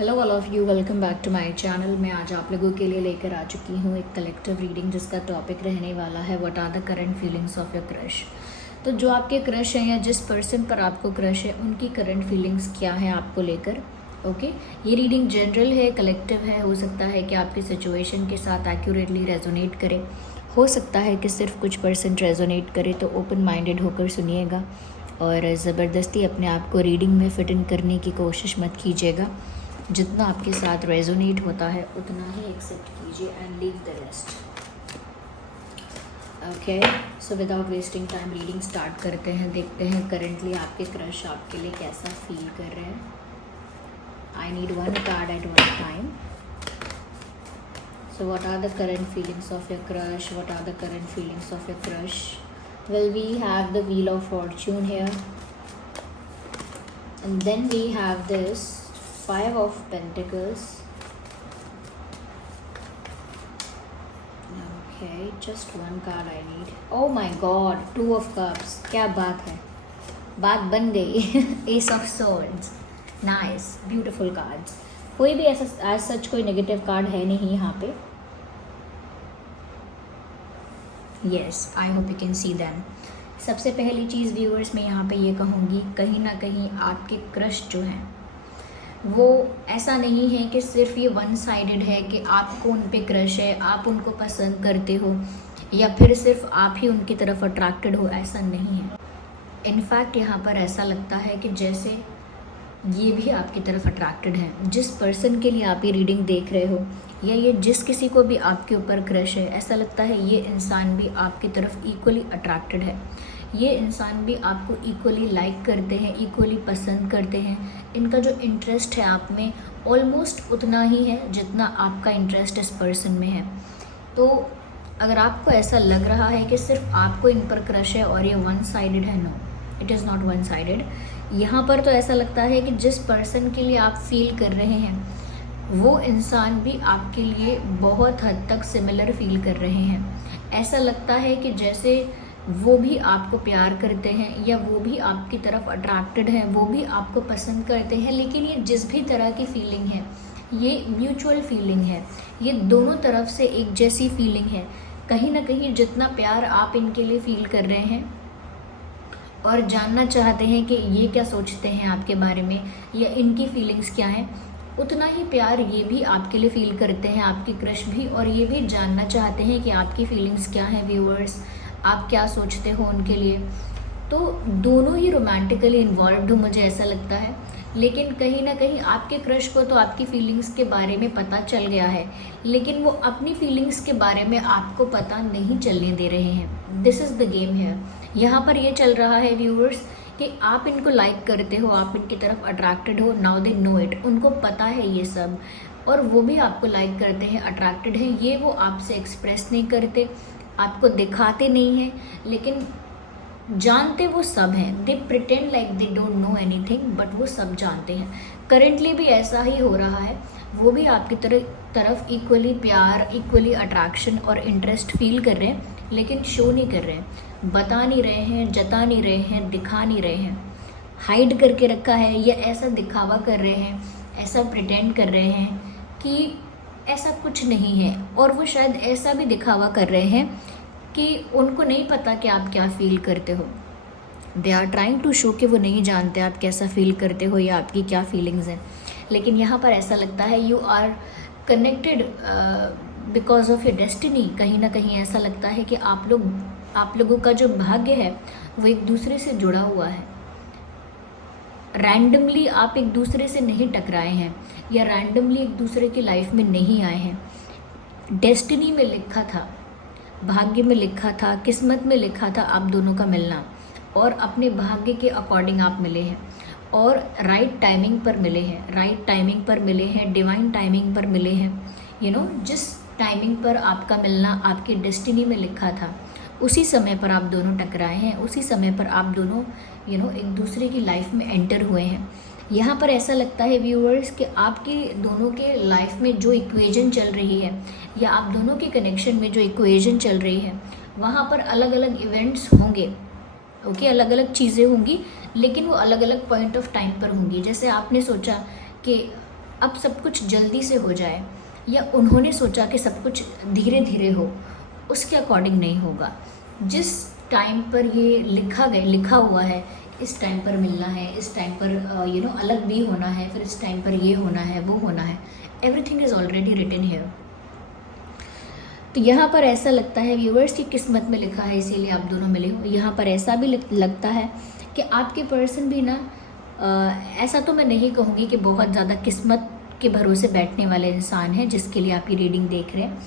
Hello all of you, welcome back to my channel. मैं आज आप लोगों के लिए लेकर आ चुकी हूँ एक कलेक्टिव रीडिंग जिसका टॉपिक रहने वाला है what are the current feelings of your crush. तो जो आपके क्रश हैं या जिस पर्सन पर आपको क्रश है उनकी करंट फीलिंग्स क्या है आपको लेकर। ओके ये रीडिंग जनरल है, कलेक्टिव है। हो सकता है कि आपकी सिचुएशन के साथ एक्यूरेटली रेजोनेट करे, हो सकता है कि सिर्फ कुछ परसेंट रेजोनेट करे। तो ओपन माइंडेड होकर सुनिएगा और ज़बरदस्ती अपने आप को रीडिंग में फिट इन करने की कोशिश मत कीजिएगा। जितना आपके साथ रेजोनेट होता है उतना ही एक्सेप्ट कीजिए and leave the rest. Okay, so without wasting time reading start करते हैं। देखते हैं करंटली आपके क्रश आपके लिए कैसा फील कर रहे हैं। I need one card at one time. So what are the current feelings of your crush, what are the current feelings of your crush. Well, we have the wheel of fortune here and then we have this Five of Pentacles. Okay, just one card I need. Oh my God, Two of Cups. क्या बात है, बात बन गई। Ace of Swords. Nice, beautiful cards. कोई भी ऐसा as such कोई नेगेटिव कार्ड है नहीं यहाँ पे। Yes, I hope you can see them. सबसे पहली चीज़ व्यूअर्स मैं यहाँ पे ये कहूँगी, कहीं ना कहीं आपके क्रश जो हैं वो ऐसा नहीं है कि सिर्फ ये वन साइडेड है कि आपको उन पे क्रश है, आप उनको पसंद करते हो या फिर सिर्फ आप ही उनकी तरफ अट्रैक्टेड हो, ऐसा नहीं है। इनफैक्ट यहाँ पर ऐसा लगता है कि जैसे ये भी आपकी तरफ अट्रैक्टेड है। जिस पर्सन के लिए आप ये रीडिंग देख रहे हो या ये जिस किसी को भी आपके ऊपर क्रश है, ऐसा लगता है ये इंसान भी आपकी तरफ इक्वली अट्रैक्टेड है। ये इंसान भी आपको इक्वली लाइक करते हैं, इक्वली पसंद करते हैं। इनका जो इंटरेस्ट है आप में ऑलमोस्ट उतना ही है जितना आपका इंटरेस्ट इस पर्सन में है। तो अगर आपको ऐसा लग रहा है कि सिर्फ आपको इन पर क्रश है और ये वन साइडेड है, no, it is not one sided. यहाँ पर तो ऐसा लगता है कि जिस पर्सन के लिए आप फील कर रहे हैं वो इंसान भी आपके लिए बहुत हद तक सिमिलर फील कर रहे हैं। ऐसा लगता है कि जैसे वो भी आपको प्यार करते हैं या वो भी आपकी तरफ अट्रैक्टेड हैं, वो भी आपको पसंद करते हैं। लेकिन ये जिस भी तरह की फीलिंग है ये म्यूचुअल फीलिंग है, ये दोनों तरफ से एक जैसी फीलिंग है। कहीं ना कहीं जितना प्यार आप इनके लिए फील कर रहे हैं और जानना चाहते हैं कि ये क्या सोचते हैं आपके बारे में या इनकी फीलिंग्स क्या हैं, उतना ही प्यार ये भी आपके लिए फील करते हैं, आपकी क्रश भी, और ये भी जानना चाहते हैं कि आपकी फीलिंग्स क्या हैं व्यूअर्स, आप क्या सोचते हो उनके लिए। तो दोनों ही रोमांटिकली इन्वॉल्व्ड हो, मुझे ऐसा लगता है। लेकिन कहीं ना कहीं आपके क्रश को तो आपकी फीलिंग्स के बारे में पता चल गया है, लेकिन वो अपनी फीलिंग्स के बारे में आपको पता नहीं चलने दे रहे हैं। दिस इज़ द गेम है। यहाँ पर ये चल रहा है व्यूअर्स कि आप इनको लाइक करते हो, आप इनकी तरफ अट्रैक्टेड हो। नाउ दे नो इट, उनको पता है ये सब, और वो भी आपको लाइक करते हैं, अट्रैक्टेड हैं। ये वो आपसे एक्सप्रेस नहीं करते, आपको दिखाते नहीं हैं, लेकिन जानते वो सब हैं। They pretend like they don't know anything, but वो सब जानते हैं। करेंटली भी ऐसा ही हो रहा है, वो भी आपकी तरफ इक्वली प्यार, इक्वली अट्रैक्शन और इंटरेस्ट फील कर रहे हैं, लेकिन शो नहीं कर रहे हैं, बता नहीं रहे हैं, जता नहीं रहे हैं, दिखा नहीं रहे हैं, हाइड करके रखा है या ऐसा दिखावा कर रहे हैं, ऐसा प्रिटेंड कर रहे हैं कि ऐसा कुछ नहीं है। और वो शायद ऐसा भी दिखावा कर रहे हैं कि उनको नहीं पता कि आप क्या फील करते हो। They are trying to show कि वो नहीं जानते आप कैसा फील करते हो या आपकी क्या फीलिंग्स हैं। लेकिन यहाँ पर ऐसा लगता है you are connected because of your destiny. कहीं ना कहीं ऐसा लगता है कि आप लोगों का जो भाग्य है वो एक दूसरे से जुड़ा हुआ है। रैंडमली आप एक दूसरे से नहीं टकराए हैं या रैंडमली एक दूसरे की लाइफ में नहीं आए हैं। डेस्टिनी में लिखा था, भाग्य में लिखा था, किस्मत में लिखा था आप दोनों का मिलना, और अपने भाग्य के अकॉर्डिंग आप मिले हैं और राइट टाइमिंग पर मिले हैं, राइट टाइमिंग पर मिले हैं, डिवाइन टाइमिंग पर मिले हैं। यू नो, जिस टाइमिंग पर आपका मिलना आपकी डेस्टिनी में लिखा था उसी समय पर आप दोनों टकराए हैं, उसी समय पर आप दोनों एक दूसरे की लाइफ में एंटर हुए हैं। यहाँ पर ऐसा लगता है व्यूअर्स कि आपकी दोनों के लाइफ में जो इक्वेजन चल रही है या आप दोनों के कनेक्शन में जो इक्वेजन चल रही है वहाँ पर अलग अलग इवेंट्स होंगे, ओके, अलग अलग चीज़ें होंगी, लेकिन वो अलग अलग पॉइंट ऑफ टाइम पर होंगी। जैसे आपने सोचा कि अब सब कुछ जल्दी से हो जाए, या उन्होंने सोचा कि सब कुछ धीरे धीरे हो, उसके अकॉर्डिंग नहीं होगा। जिस टाइम पर ये लिखा हुआ है, इस टाइम पर मिलना है, इस टाइम पर अलग भी होना है, फिर इस टाइम पर ये होना है, वो होना है, everything is already written here. तो यहाँ पर ऐसा लगता है व्यूअर्स की किस्मत में लिखा है, इसीलिए आप दोनों मिले हो। यहाँ पर ऐसा भी लगता है कि आपके पर्सन भी ना, ऐसा तो मैं नहीं कहूँगी कि बहुत ज़्यादा किस्मत के भरोसे बैठने वाले इंसान हैं जिसके लिए आप ये रीडिंग देख रहे हैं।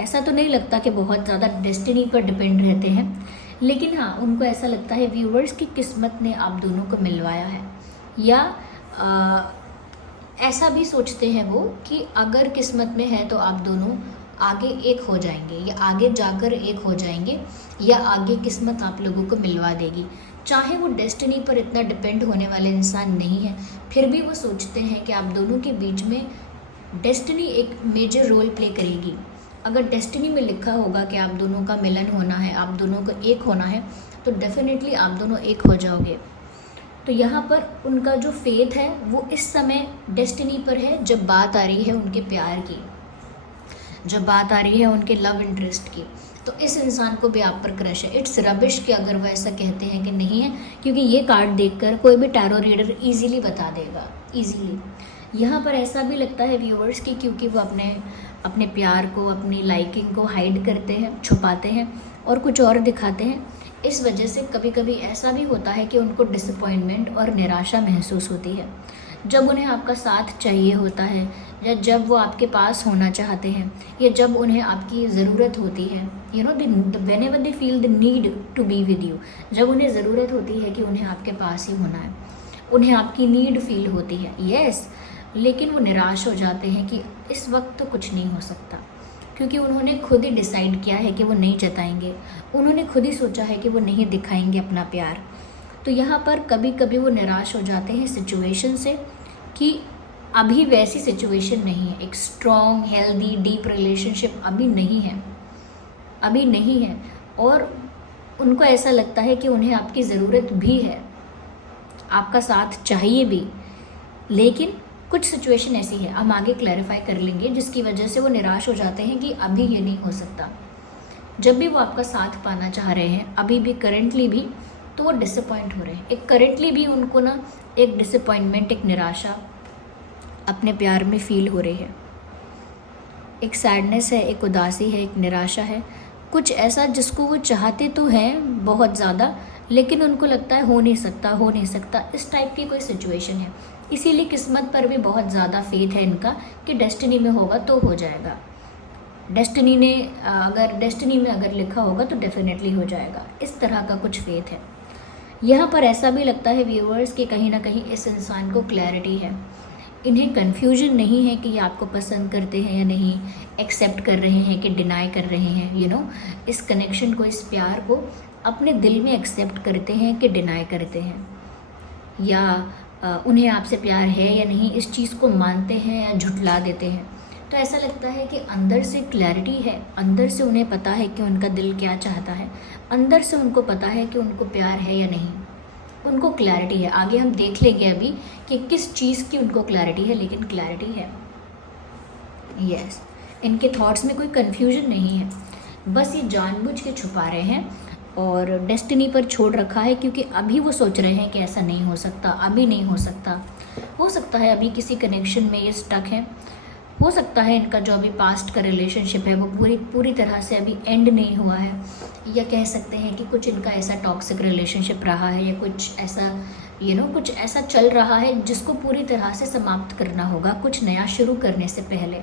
ऐसा तो नहीं लगता कि बहुत ज़्यादा डेस्टिनी पर डिपेंड रहते हैं, लेकिन हाँ, उनको ऐसा लगता है व्यूअर्स की किस्मत ने आप दोनों को मिलवाया है, या ऐसा भी सोचते हैं वो कि अगर किस्मत में है तो आप दोनों आगे एक हो जाएंगे, या आगे जाकर एक हो जाएंगे, या आगे किस्मत आप लोगों को मिलवा देगी। चाहे वो डेस्टिनी पर इतना डिपेंड होने वाले इंसान नहीं है, फिर भी वो सोचते हैं कि आप दोनों के बीच में डेस्टिनी एक मेजर रोल प्ले करेगी। अगर डेस्टिनी में लिखा होगा कि आप दोनों का मिलन होना है, आप दोनों को एक होना है, तो डेफिनेटली आप दोनों एक हो जाओगे। तो यहाँ पर उनका जो फेथ है वो इस समय डेस्टिनी पर है, जब बात आ रही है उनके प्यार की, जब बात आ रही है उनके लव इंटरेस्ट की। तो इस इंसान को भी आप पर क्रश है। इट्स रबिश कि अगर वो ऐसा कहते हैं कि नहीं है, क्योंकि ये कार्ड देखकर कोई भी टैरो रीडर इजीली बता देगा, इजीली। यहाँ पर ऐसा भी लगता है व्यूअर्स की, क्योंकि वो अपने प्यार को, अपनी लाइकिंग को हाइड करते हैं, छुपाते हैं और कुछ और दिखाते हैं। इस वजह से कभी कभी ऐसा भी होता है कि उनको डिसअपॉइंटमेंट और निराशा महसूस होती है। जब उन्हें आपका साथ चाहिए होता है, या जब वो आपके पास होना चाहते हैं, या जब उन्हें आपकी ज़रूरत होती है, whenever they feel the need to be with you, जब उन्हें ज़रूरत होती है कि उन्हें आपके पास ही होना है, उन्हें आपकी नीड फील होती है, यस, लेकिन वो निराश हो जाते हैं कि इस वक्त तो कुछ नहीं हो सकता, क्योंकि उन्होंने खुद ही डिसाइड किया है कि वो नहीं जताएंगे, उन्होंने खुद ही सोचा है कि वो नहीं दिखाएंगे अपना प्यार। तो यहाँ पर कभी कभी वो निराश हो जाते हैं सिचुएशन से, कि अभी वैसी सिचुएशन नहीं है, एक स्ट्रॉन्ग हेल्दी डीप रिलेशनशिप अभी नहीं है, और उनको ऐसा लगता है कि उन्हें आपकी ज़रूरत भी है, आपका साथ चाहिए भी, लेकिन कुछ सिचुएशन ऐसी है, हम आगे क्लैरिफाई कर लेंगे, जिसकी वजह से वो निराश हो जाते हैं कि अभी ये नहीं हो सकता। जब भी वो आपका साथ पाना चाह रहे हैं, अभी भी करेंटली भी, तो वो डिसअपॉइंट हो रहे हैं। एक करेंटली भी उनको ना एक डिसअपॉइंटमेंट, एक निराशा अपने प्यार में फील हो रही है। एक सैडनेस है, एक उदासी है, एक निराशा है, कुछ ऐसा जिसको वो चाहते तो हैं बहुत ज़्यादा, लेकिन उनको लगता है हो नहीं सकता, इस टाइप की कोई सिचुएशन है। इसीलिए किस्मत पर भी बहुत ज़्यादा फेथ है इनका कि डेस्टिनी में होगा तो हो जाएगा, डेस्टिनी में अगर लिखा होगा तो डेफिनेटली हो जाएगा, इस तरह का कुछ फेथ है। यहाँ पर ऐसा भी लगता है व्यूअर्स कि कहीं ना कहीं इस इंसान को क्लैरिटी है, इन्हें कन्फ्यूजन नहीं है कि ये आपको पसंद करते हैं या नहीं, एक्सेप्ट कर रहे हैं कि डिनाई कर रहे हैं, इस कनेक्शन को, इस प्यार को अपने दिल में एक्सेप्ट करते हैं कि डिनाई करते हैं, या उन्हें आपसे प्यार है या नहीं, इस चीज़ को मानते हैं या झुठला देते हैं। तो ऐसा लगता है कि अंदर से क्लैरिटी है, अंदर से उन्हें पता है कि उनका दिल क्या चाहता है, अंदर से उनको पता है कि उनको प्यार है या नहीं, उनको क्लैरिटी है। आगे हम देख लेंगे अभी कि किस चीज़ की उनको क्लैरिटी है, लेकिन क्लैरिटी है, यस। इनके थॉट्स में कोई कन्फ्यूजन नहीं है, बस ये जानबूझ के छुपा रहे हैं और डेस्टिनी पर छोड़ रखा है, क्योंकि अभी वो सोच रहे हैं कि ऐसा नहीं हो सकता, अभी नहीं हो सकता। हो सकता है अभी किसी कनेक्शन में ये स्टक है, हो सकता है इनका जो अभी पास्ट का रिलेशनशिप है वो पूरी तरह से अभी एंड नहीं हुआ है, या कह सकते हैं कि कुछ इनका ऐसा टॉक्सिक रिलेशनशिप रहा है, या कुछ ऐसा कुछ ऐसा चल रहा है जिसको पूरी तरह से समाप्त करना होगा कुछ नया शुरू करने से पहले।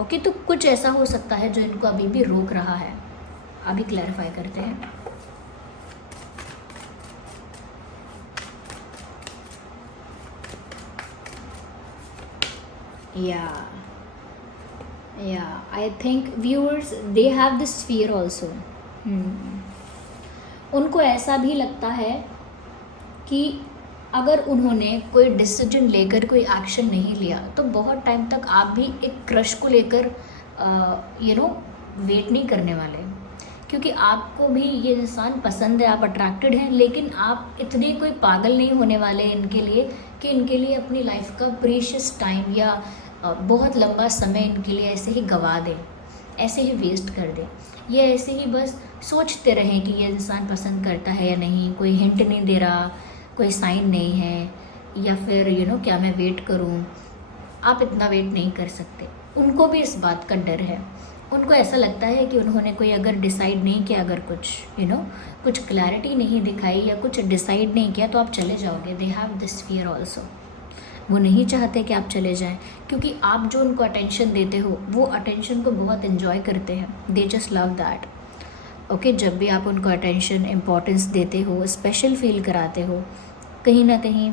ओके, तो कुछ ऐसा हो सकता है जो इनको अभी भी रोक रहा है। अभी क्लैरिफाई करते हैं। Yeah, I think viewers they have this fear also. उनको ऐसा भी लगता है कि अगर उन्होंने कोई डिसीजन लेकर कोई एक्शन नहीं लिया तो बहुत टाइम तक आप भी एक क्रश को लेकर वेट नहीं करने वाले, क्योंकि आपको भी ये इंसान पसंद है, आप अट्रैक्टेड हैं, लेकिन आप इतने कोई पागल नहीं होने वाले इनके लिए कि इनके लिए अपनी लाइफ का प्रीशियस टाइम या बहुत लंबा समय इनके लिए ऐसे ही गवा दें, ऐसे ही वेस्ट कर दें, ये ऐसे ही बस सोचते रहें कि ये इंसान पसंद करता है या नहीं, कोई हिंट नहीं दे रहा, कोई साइन नहीं है, या फिर क्या मैं वेट करूं। आप इतना वेट नहीं कर सकते। उनको भी इस बात का डर है, उनको ऐसा लगता है कि उन्होंने कोई अगर डिसाइड नहीं किया, अगर कुछ कुछ क्लैरिटी नहीं दिखाई या कुछ डिसाइड नहीं किया तो आप चले जाओगे। They have this fear also. वो नहीं चाहते कि आप चले जाएं, क्योंकि आप जो उनको अटेंशन देते हो वो अटेंशन को बहुत इन्जॉय करते हैं। They just love that. Okay, जब भी आप उनको अटेंशन, इम्पोर्टेंस देते हो, स्पेशल फील कराते हो, कहीं ना कहीं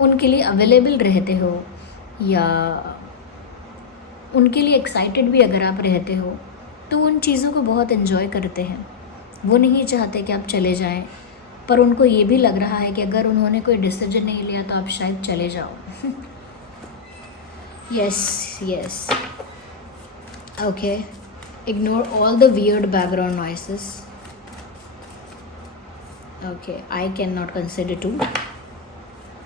उनके लिए अवेलेबल रहते हो या उनके लिए एक्साइटेड भी अगर आप रहते हो, तो उन चीज़ों को बहुत इन्जॉय करते हैं। वो नहीं चाहते कि आप चले जाएं, पर उनको ये भी लग रहा है कि अगर उन्होंने कोई डिसीजन नहीं लिया तो आप शायद चले जाओ। Yes yes, okay, ignore all the weird background noises. Okay, I can not consider 2।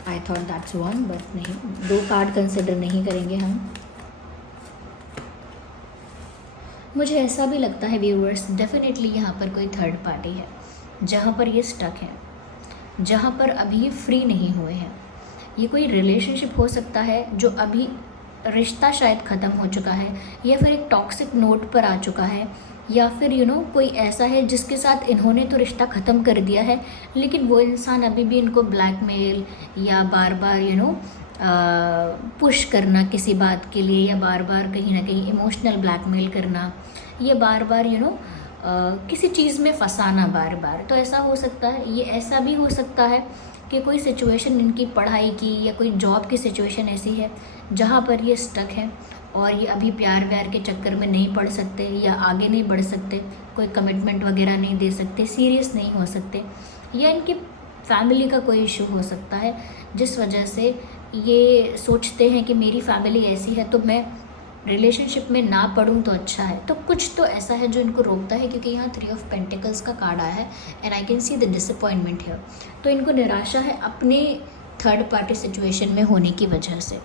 I thought that's 1, but नहीं, 2 कार्ड कंसिडर नहीं करेंगे हम। मुझे ऐसा भी लगता है व्यूअर्स, डेफिनेटली यहाँ पर कोई थर्ड पार्टी है जहाँ पर ये स्टक है, जहाँ पर अभी फ्री नहीं हुए हैं। ये कोई रिलेशनशिप हो सकता है जो अभी रिश्ता शायद ख़त्म हो चुका है, या फिर एक टॉक्सिक नोट पर आ चुका है, या फिर कोई ऐसा है जिसके साथ इन्होंने तो रिश्ता ख़त्म कर दिया है, लेकिन वो इंसान अभी भी इनको ब्लैकमेल या बार बार पुश करना किसी बात के लिए, या बार बार कहीं ना कहीं इमोशनल ब्लैकमेल करना, या बार बार किसी चीज़ में फंसाना बार बार। तो ऐसा हो सकता है। ये ऐसा भी हो सकता है कि कोई सिचुएशन इनकी पढ़ाई की या कोई जॉब की सिचुएशन ऐसी है जहाँ पर ये स्टक है और ये अभी प्यार व्यार के चक्कर में नहीं पड़ सकते या आगे नहीं बढ़ सकते, कोई कमिटमेंट वगैरह नहीं दे सकते, सीरियस नहीं हो सकते, या इनकी फैमिली का कोई इशू हो सकता है जिस वजह से ये सोचते हैं कि मेरी फैमिली ऐसी है तो मैं रिलेशनशिप में ना पढ़ूं तो अच्छा है। तो कुछ तो ऐसा है जो इनको रोकता है, क्योंकि यहाँ 3 ऑफ पेंटिकल्स का कार्ड आया है and I can see the disappointment here. तो इनको निराशा है अपने थर्ड पार्टी सिचुएशन में होने की वजह से।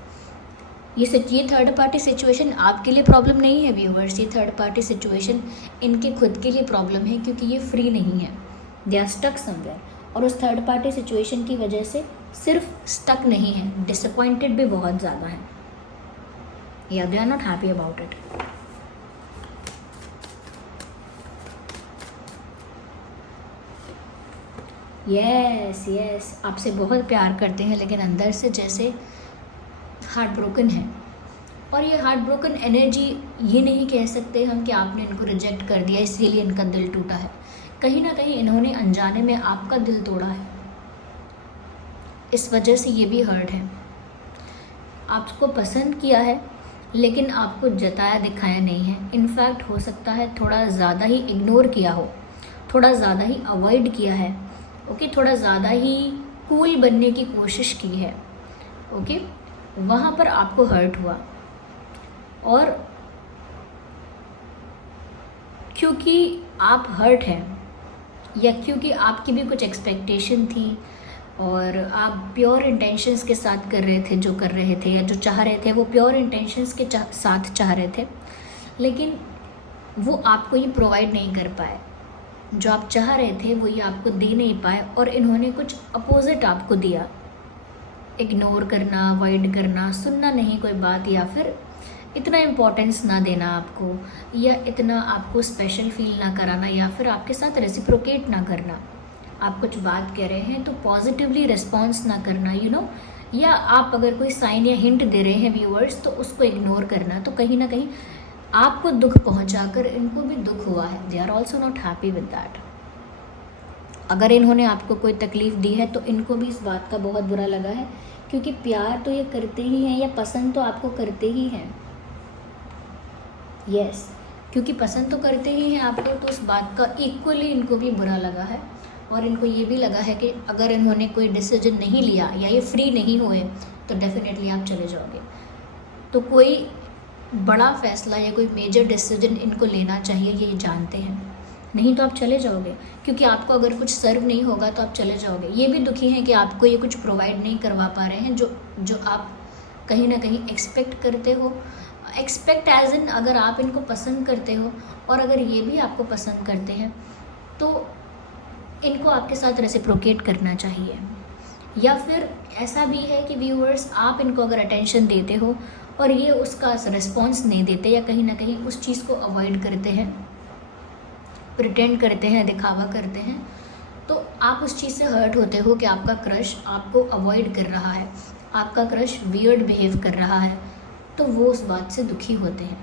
ये थर्ड पार्टी सिचुएशन आपके लिए प्रॉब्लम नहीं है व्यूअर्स, ये थर्ड पार्टी सिचुएशन इनके खुद के लिए प्रॉब्लम है, क्योंकि ये फ्री नहीं है, दे आर स्टक समवेयर। और उस थर्ड पार्टी सिचुएशन की वजह से सिर्फ स्टक नहीं है, डिसअपॉइंटेड भी बहुत ज़्यादा है, या they are not happy about it. Yes, आपसे बहुत प्यार करते हैं, लेकिन अंदर से जैसे हार्ट ब्रोकन है। और ये हार्ट ब्रोकन एनर्जी, ये नहीं कह सकते हम कि आपने इनको रिजेक्ट कर दिया इसीलिए इनका दिल टूटा है। कहीं ना कहीं इन्होंने अनजाने में आपका दिल तोड़ा है, इस वजह से ये भी हर्ट है। आपको पसंद किया है लेकिन आपको जताया दिखाया नहीं है। इनफैक्ट हो सकता है थोड़ा ज़्यादा ही इग्नोर किया हो, थोड़ा ज़्यादा ही अवॉइड किया है, ओके, थोड़ा ज़्यादा ही कूल बनने की कोशिश की है, ओके, वहाँ पर आपको हर्ट हुआ। और क्योंकि आप हर्ट हैं या क्योंकि आपकी भी कुछ एक्सपेक्टेशन थी और आप प्योर इंटेंशंस के साथ कर रहे थे जो कर रहे थे या जो चाह रहे थे, वो प्योर इंटेंशंस के साथ चाह रहे थे, लेकिन वो आपको ये प्रोवाइड नहीं कर पाए। जो आप चाह रहे थे वो ये आपको दे नहीं पाए और इन्होंने कुछ अपोजिट आपको दिया। इग्नोर करना, अवॉइड करना, सुनना नहीं कोई बात, या फिर इतना इम्पोर्टेंस ना देना आपको, या इतना आपको स्पेशल फील ना कराना, या फिर आपके साथ रेसिप्रोकेट ना करना। आप कुछ बात कह रहे हैं तो पॉजिटिवली रिस्पॉन्स ना करना, या आप अगर कोई साइन या हिंट दे रहे हैं व्यूअर्स तो उसको इग्नोर करना। तो कहीं ना कहीं आपको दुख पहुंचाकर इनको भी दुख हुआ है। They are also not happy with that. अगर इन्होंने आपको कोई तकलीफ़ दी है तो इनको भी इस बात का बहुत बुरा लगा है, क्योंकि प्यार तो ये करते ही हैं या पसंद तो आपको करते ही हैं। यस, क्योंकि पसंद तो करते ही हैं आपको, तो उस बात का इक्वली इनको भी बुरा लगा है। और इनको ये भी लगा है कि अगर इन्होंने कोई डिसीजन नहीं लिया या ये फ्री नहीं हुए तो डेफिनेटली आप चले जाओगे। तो कोई बड़ा फ़ैसला या कोई मेजर डिसीजन इनको लेना चाहिए, ये जानते हैं। नहीं तो आप चले जाओगे, क्योंकि आपको अगर कुछ सर्व नहीं होगा तो आप चले जाओगे। ये भी दुखी हैं कि आपको ये कुछ प्रोवाइड नहीं करवा पा रहे हैं जो आप कहीं ना कहीं एक्सपेक्ट करते हो। एक्सपेक्ट एज इन, अगर आप इनको पसंद करते हो और अगर ये भी आपको पसंद करते हैं तो इनको आपके साथ रेसिप्रोकेट करना चाहिए। या फिर ऐसा भी है कि व्यूअर्स, आप इनको अगर अटेंशन देते हो और ये उसका रिस्पॉन्स नहीं देते या कहीं ना कहीं उस चीज़ को अवॉइड करते हैं, प्रिटेंड करते हैं, दिखावा करते हैं, तो आप उस चीज़ से हर्ट होते हो कि आपका क्रश आपको अवॉइड कर रहा है, आपका क्रश वियर्ड बिहेव कर रहा है, तो वो उस बात से दुखी होते हैं।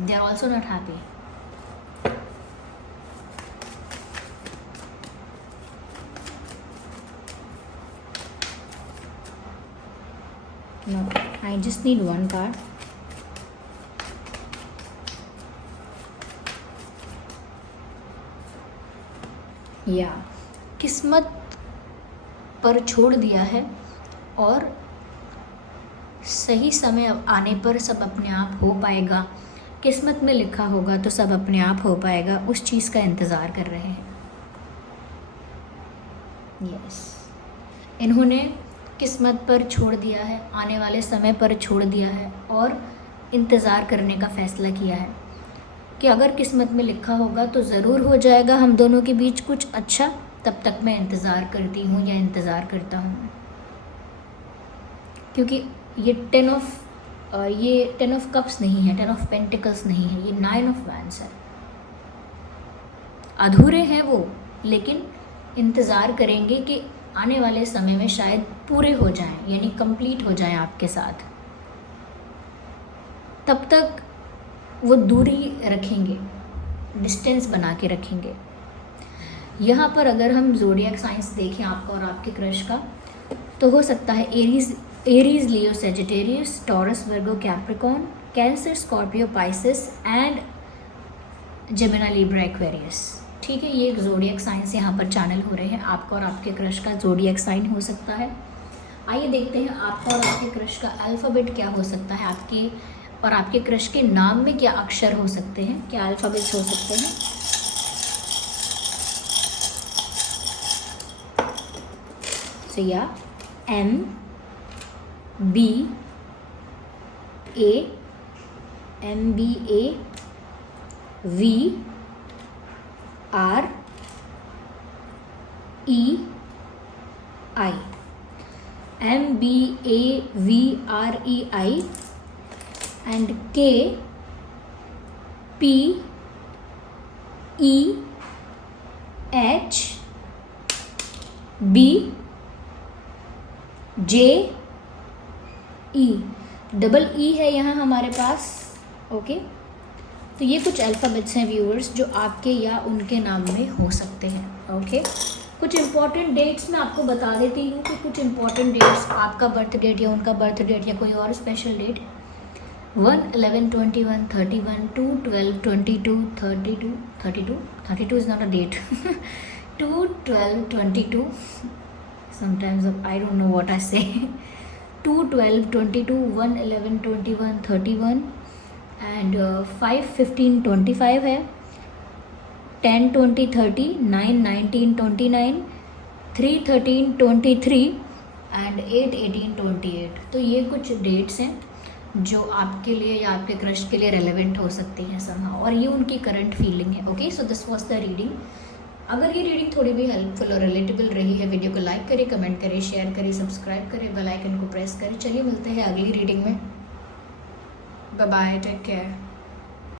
They are also not happy. No, I just need one card. या किस्मत पर छोड़ दिया है और सही समय आने पर सब अपने आप हो पाएगा। किस्मत में लिखा होगा तो सब अपने आप हो पाएगा, उस चीज़ का इंतज़ार कर रहे हैं। यस, इन्होंने किस्मत पर छोड़ दिया है, आने वाले समय पर छोड़ दिया है और इंतज़ार करने का फ़ैसला किया है कि अगर किस्मत में लिखा होगा तो ज़रूर हो जाएगा हम दोनों के बीच कुछ अच्छा, तब तक मैं इंतज़ार करती हूँ या इंतज़ार करता हूँ। क्योंकि ये टेन ऑफ कप्स नहीं है, 10 ऑफ पेंटिकल्स नहीं है, ये 9 ऑफ वैंड्स है। अधूरे हैं वो, लेकिन इंतज़ार करेंगे कि आने वाले समय में शायद पूरे हो जाएं, यानी कंप्लीट हो जाएं आपके साथ। तब तक वो दूरी रखेंगे, डिस्टेंस बना के रखेंगे। यहाँ पर अगर हम ज़ोडिएक साइंस देखें आपका और आपके क्रश का, तो हो सकता है Aries, Leo, Sagittarius, taurus, Virgo, Capricorn, cancer, Scorpio, Pisces and Gemini, Libra, Aquarius. ठीक है, ये एक ज़ोडिएक साइंस यहाँ पर चैनल हो रहे हैं। आपका और आपके क्रश का ज़ोडिएक साइन हो सकता है। आइए देखते हैं आपका और आपके क्रश का अल्फ़ाबेट क्या हो सकता है, आपके और आपके क्रश के नाम में क्या अक्षर हो सकते हैं, क्या अल्फ़ाबेट्स हो सकते हैं। सो या M B A V R E I, MBAVREI and KPEJ double E है यहाँ हमारे पास। ओके, तो ये कुछ अल्फ़ाबेट्स हैं व्यूअर्स जो आपके या उनके नाम में हो सकते हैं। ओके, कुछ इम्पॉर्टेंट डेट्स मैं आपको बता देती हूँ कि कुछ इम्पॉर्टेंट डेट्स, आपका बर्थ डेट या उनका बर्थ डेट या कोई और special date, 1/11/21, 31, 2/12/22, 32 is not a date 2/12/22, sometimes I don't know what I say 2/12/22, 1/11/21, 31 and 5/15/25 है, 10/20/30, 9/19/29, 3/13/23 एंड 8/18/28। तो ये कुछ डेट्स हैं जो आपके लिए या आपके क्रश के लिए रेलेवेंट हो सकती हैं समहाउ, और ये उनकी करंट फीलिंग है। Okay, so this was the reading. अगर ये रीडिंग थोड़ी भी हेल्पफुल और रिलेटेबल रही है, वीडियो को लाइक करें, कमेंट करें, शेयर करें, सब्सक्राइब करें, बेल आइकन को प्रेस करें। चलिए मिलते हैं अगली रीडिंग में। Bye bye, take care.